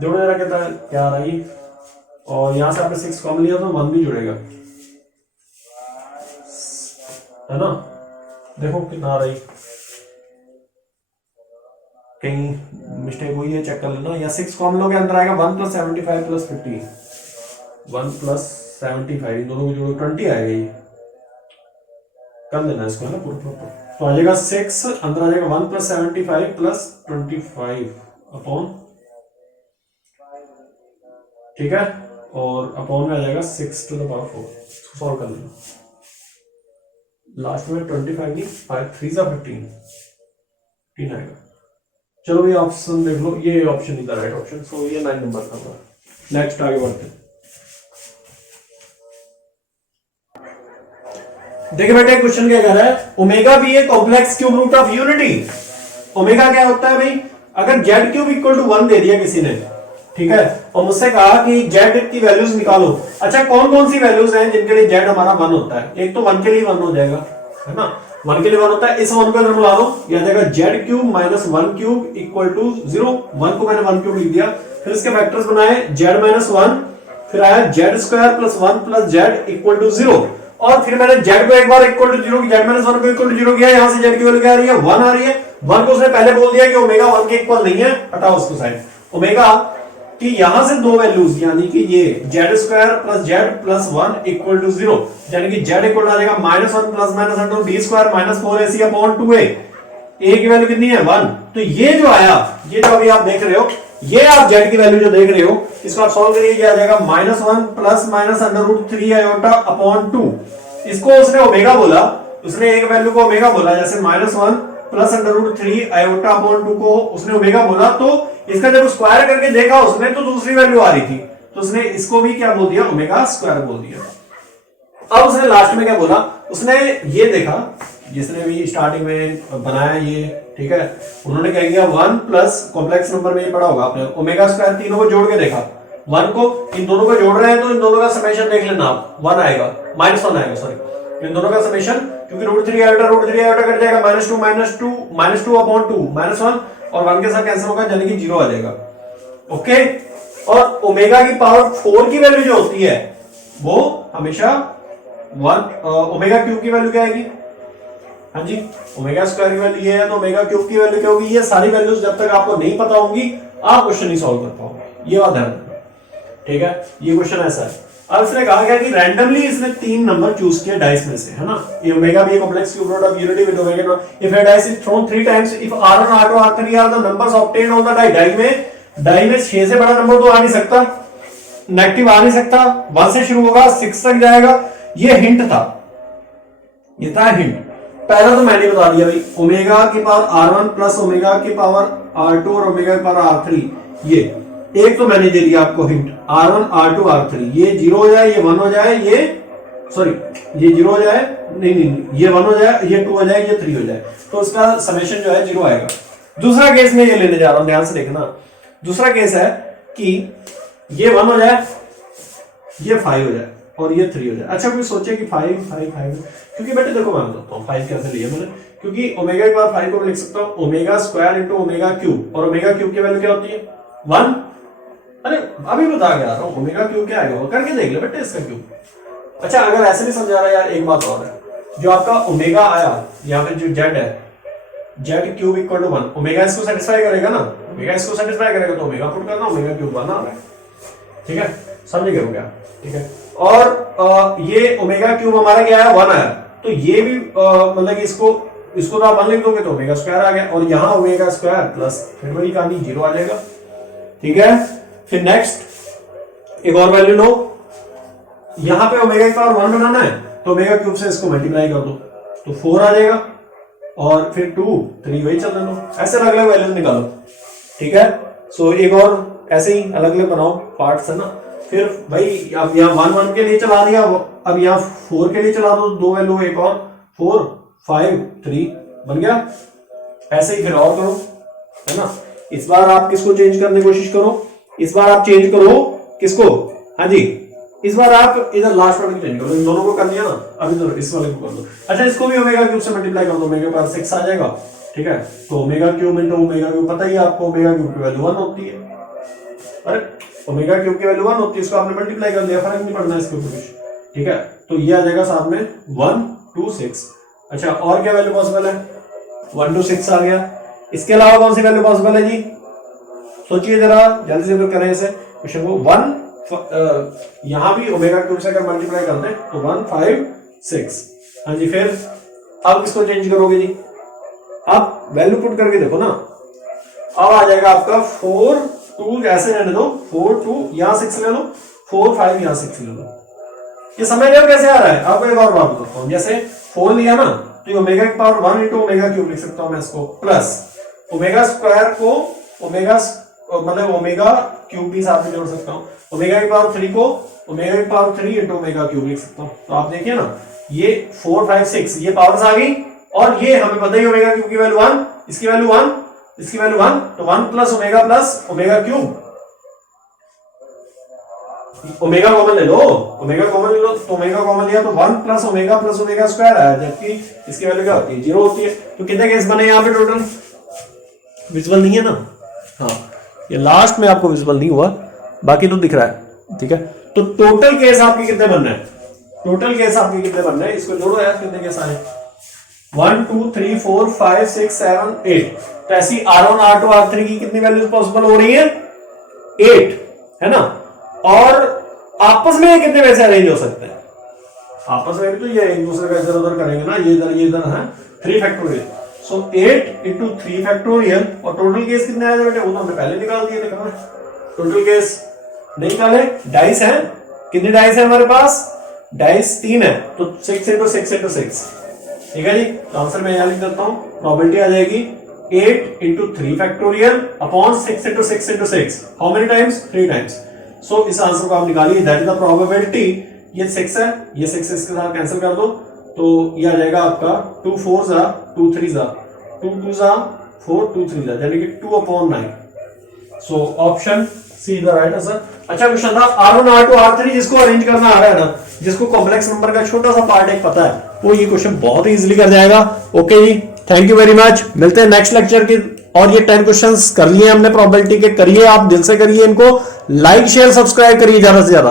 जोड़ो जरा, कहता है क्या आ रहा है, और यहां से आपने 6 कॉमन लिया तो 1 भी जुड़ेगा, है ना, देखो कितना आ रही, कहीं मिस्टेक हुई है चेक कर लेना, या 6 कॉमन लोगे अंदर आएगा 1 प्लस 75 प्लस 50, 1 प्लस 75 इन दोनों को जोड़ो 20 आएगा, ये कर देना इसको, है ना पूरा प्रॉपर, तो आ जाएगा 6 अंदर आ जाएगा 1 प्लस 75 प्लस 25 अपॉन, ठीक है, और अपॉन में आ जाएगा 6 टू द पावर 4, सॉल्व कर लेना, लास्ट में 25 नहीं 5 3 सा 15 आएगा। चलो ये ऑप्शन देख लो, ये ऑप्शन नहीं था राइट ऑप्शन, सो ये 9 नंबर था हमारा। नेक्स्ट आगे बढ़ते हैं, देखिए बेटे क्वेश्चन क्या कह रहा है, ओमेगा भी a complex cube root of unity. Omega क्या होता है भाई, अगर जेड क्यूब इक्वल टू 1 दे दिया किसी ने, ठीक है, और मुझसे कहा कि जेड की वैल्यूज निकालो, अच्छा कौन कौन सी वैल्यूज हैं जिनके लिए जेड हमारा 1 होता है, एक तो 1 के लिए 1 हो जाएगा, है ना, 1 के लिए 1 होता है, इस 1 को अगर बुला दो, यह आ जाएगा z cube minus 1 cube equal to 0, 1 को मैंने 1 क्यूब लिख दिया, फिर इसके फैक्टर्स बनाए जेड माइनस 1, फिर आया z square plus 1 plus z equal to 0, और फिर मैंने जेड को एक बार इक्वल टू 0, जेड माइनस 1 को इक्वल टू 0 किया, यहां से जेड की वैल्यू क्या आ रही है 1 आ रही है, 1 को उसने पहले बोल दिया कि ओमेगा 1 के इक्वल नहीं है, हटाओ उसको साइड, ओमेगा कि यहां से दो वैल्यूज यानी कि ये z square plus z plus 1 equal to 0, यानी कि जेड इक्वल आ जाएगा minus 1 plus minus under d square minus 4ac upon 2a, a की वैल्यू कितनी है 1, तो ये जो आया, ये जो अभी आप देख रहे हो, ये आप जेड की वैल्यू जो देख रहे हो, इसको आप सॉल्व करिए, ये आ जाएगा -1 plus minus under root 3 iota upon 2, इसको उसने ओमेगा बोला, उसने एक वैल्यू को ओमेगा बोला, जैसे -1 plus under root 3 iota upon 2 को उसने ओमेगा बोला, तो इसका जब स्क्वायर करके देखा उसने तो दूसरी वैल्यू आ रही थी, तो उसने इसको भी क्या बोल दिया ओमेगा स्क्वायर बोल दिया। अब उसने लास्ट में क्या बोला, उसने ये देखा, जिसने भी स्टार्टिंग में बनाया ये, ठीक है, उन्होंने क्या किया 1 प्लस कॉम्प्लेक्स नंबर में ये पढ़ा होगा आपने, ओमेगा स्क्वायर तीनों को जोड़ के देखा, 1 को इन दोनों को जोड़ रहे हैं तो इन दोनों का समेशन देख लेना आप, 1 आएगा -1 आएगा, सॉरी इन दोनों का समेशन, क्योंकि रूट 3 आयोटा कट जाएगा, -2 अपॉन 2 -1 और 1 के साथ कैंसिल होगा, यानी कि 0 आ जाएगा, ओके। और ओमेगा की पावर 4 की वैल्यू जो होती है वो हमेशा 1 ओमेगा क्यूब की वैल्यू क्या आएगी, हाँ जी, ओमेगा स्क्वायर की वैल्यू ये है, तो ओमेगा क्यूब की वैल्यू क्या होगी, ये सारी वैल्यूज जब तक आपको नहीं पता होंगी आप क्वेश्चन नहीं सॉल्व कर पाओगे, ये बात ध्यान रखना, ठीक है, ये क्वेश्चन ऐसा है। अब इसने कहा गया कि रैंडमली इसने 3 नंबर चूज किए डाइस में से, है ना, ये ओमेगा भी complex cube root of unity with omega not, if a dice is thrown 3 times, if r1 r2 r3 are the numbers obtained on the die, die में 6 से बड़ा नंबर तो आ नहीं सकता, नेगेटिव आ नहीं सकता, 1 से शुरू होगा 6 तक जाएगा, ये हिंट था, ये था हिंट। पहला तो मैंने बता दिया भाई, ओमेगा की पावर r1 प्लस ओमेगा की पावर r2 और ओमेगा की पावर r3, ये एक तो मैंने दे दिया आपको हिंट, r1 r2 r3, ये 0 हो जाए, ये 1 हो जाए, ये सॉरी ये 0 हो जाए, नहीं ये 1 हो जाए, ये 2 हो जाए, ये 3 हो जाए, तो उसका समेशन जो है 0 आएगा। दूसरा केस में ये लेने जा रहा हूं, ध्यान से देखना, दूसरा केस है कि ये 1 हो जाए, ये 5 हो जाए और ये 3 हो जाए। अच्छा कोई सोचे कि 5 5 5, क्योंकि बेटे देखो मैं बताता हूँ 5 कैसे लिया मैंने, क्योंकि ओमेगा की पावर 5 को लिख सकता हूँ omega square into omega cube, और ओमेगा क्यूब की वैल्यू क्या होती है 1, अरे अभी बता के आ रहा हूँ, ओमेगा क्यूब क्या आएगा करके देख ले बेटे इसका क्यूब। अच्छा अगर ऐसे नहीं समझा रहा यार, एक बात और है, जो आपका ओमेगा आया या फिर जो जेड है, Z cube equal to 1, omega इसको सेटिस्फाई करेगा ना, ओमेगा इसको सेटिस्फाई करेगा तो ओमेगा पुट करना, ओमेगा क्यूब 1 आ रहा है, ठीक है, समझ गए हो क्या, ठीक है। और ये ओमेगा क्यूब हमारा क्या है 1 आया, तो ये भी मतलब कि इसको इसको तो आप 1 लिख दोगे तो ओमेगा स्क्वायर आ गया, और यहां ओमेगा स्क्वायर प्लस फिर वही कहानी 0 आ जाएगा। ठीक है, फिर नेक्स्ट एक और वैल्यू लो, यहां पे ओमेगा की पावर 1 बनाना है तो ओमेगा क्यूब से इसको मल्टीप्लाई कर दो तो 4 आ जाएगा, और फिर 2 3 वही चलने दो, ऐसे अलग अलग वैल्यूज निकालो। ठीक है, सो एक और ऐसे ही अलग अलग बनाओ पार्ट्स है ना। फिर भाई अब यहाँ 1 1 के लिए चला दिया, अब यहाँ 4 के लिए चला दो, 2 वैल्यू एक और 4 5 3 बन गया। ऐसे ही फिर और करो है ना। इस बार आप किसको चेंज करने की कोशिश करो, इस बार आप चेंज करो किसको, हाँ जी इस बार आप इधर लास्ट वाले को चेंज करो, इन दोनों को कर लिया ना, अभी तो इस वाले को कर दो। अच्छा इसको भी ओमेगा क्यूब से मल्टीप्लाई कर दो, ओमेगा पावर 6 आ जाएगा। ठीक है, तो omega cube into omega cube, पता ही है आपको ओमेगा क्यूब की वैल्यू 1 होती है, अरे ओमेगा क्यूब की वैल्यू 1 होती है, इसको आपने मल्टीप्लाई कर दिया, फर्क नहीं पड़ना इसके ऊपर कुछ। ठीक है, तो ये आ जाएगा साथ में 1 2 6। अच्छा और क्या वैल्यू पॉसिबल है, 1 2 6 आ गया, इसके अलावा कौन सी वैल्यू पॉसिबल है जी, सोचिए जरा जल्दी से करें इसे क्वेश्चन को। 1 यहां भी ओमेगा क्यूब से अगर मल्टीप्लाई करते हैं तो 1 5 6। हाँ जी, फिर अब किसको चेंज करोगे जी, आप वैल्यू पुट करके देखो ना, अब आ जाएगा आपका 4 2 ऐसे रहने दो, 4 2 यहां 6 ले लो, 4 5 यहां 6 ले लो। ये समझ रहे हो कैसे आ रहा है। आपको एक और बात बताता हूं, जैसे 4 लिया ना तो ये ओमेगा की पावर 1 इंटू ओमेगा क्यूब लिख सकता हूं मैं इसको, प्लस ओमेगा स्क्वायर को ओमेगा मतलब ओमेगा क्यूब भी साथ में जोड़ सकता हूं, ओमेगा की पावर 3 को ओमेगा की पावर 3 इंटू ओमेगा क्यूब लिख सकता हूं। तो आप देखिए ना ये 4 5 6 ये पावर्स आ गई, और ये हमें पता ही ओमेगा क्यूब की वैल्यू 1, इसकी वैल्यू 1, इसकी वैल्यू 1, तो 1 plus omega cube, omega common ले लो, ओमेगा कॉमन ले लो, तो ओमेगा कॉमन लिया तो 1 प्लस ओमेगा स्क्वायर आया, जबकि इसकी वैल्यू क्या होती है 0 होती है। तो कितने केस बने यहाँ पे टोटल, विजुअल नहीं है ना, हाँ ये लास्ट में आपको विजुअल नहीं हुआ, बाकी तो दिख रहा है। ठीक है, तो टोटल केस आपके कितने बनने हैं, टोटल केस आपके कितने बनने हैं, इसको जोड़ो यार, कितने केस आए 1 2 3 4 5 6 7 8। तो ऐसी R1 R2 R3 की कितनी वैल्यूज पॉसिबल हो रही है 8 है ना। और आपस में कितने वैसे अरेंज हो सकते हैं, आपस में भी तो ये एक दूसरे का इधर उधर करेंगे ना, ये इधर है 3 फैक्टोरियल, सो 8 इंटू 3 फैक्टोरियल। और टोटल केस कितने आए बेटे, वो तो हमने पहले निकाल दिए थे, टोटल केस नहीं निकाले, डाइस है, कितने डाइस है हमारे पास, डाइस 3 है, तो 6 इंटू 6 इंटू 6। ठीक है जी, तो आंसर मैं यहां लिख देता हूं, प्रोबेबिलिटी आ जाएगी 8 into 3 factorial upon 6 into 6 into 6, how many times 3 times. So इस आंसर को आप निकालिए, दैट इज द प्रोबेबिलिटी। ये 6 है, ये 6 इसके साथ कैंसिल कर दो, तो ये आ जाएगा आपका 2 4 जा 2 3 जा 2 2 जा 4 2 3 जा, यानी कि 2/9। So option see the right answer. अच्छा क्वेश्चन था R1 R2 R3, जिसको अरेंज करना आ रहा है ना, जिसको कॉम्प्लेक्स नंबर का छोटा सा पार्ट एक पता है, वो ये क्वेश्चन बहुत ही इजीली कर जाएगा। ओके जी, थैंक यू वेरी मच, मिलते हैं नेक्स्ट लेक्चर के। और ये 10 क्वेश्चंस कर लिए हमने प्रोबेबिलिटी के, करिए आप दिल से करिए इनको, लाइक शेयर सब्सक्राइब करिए ज्यादा से ज्यादा।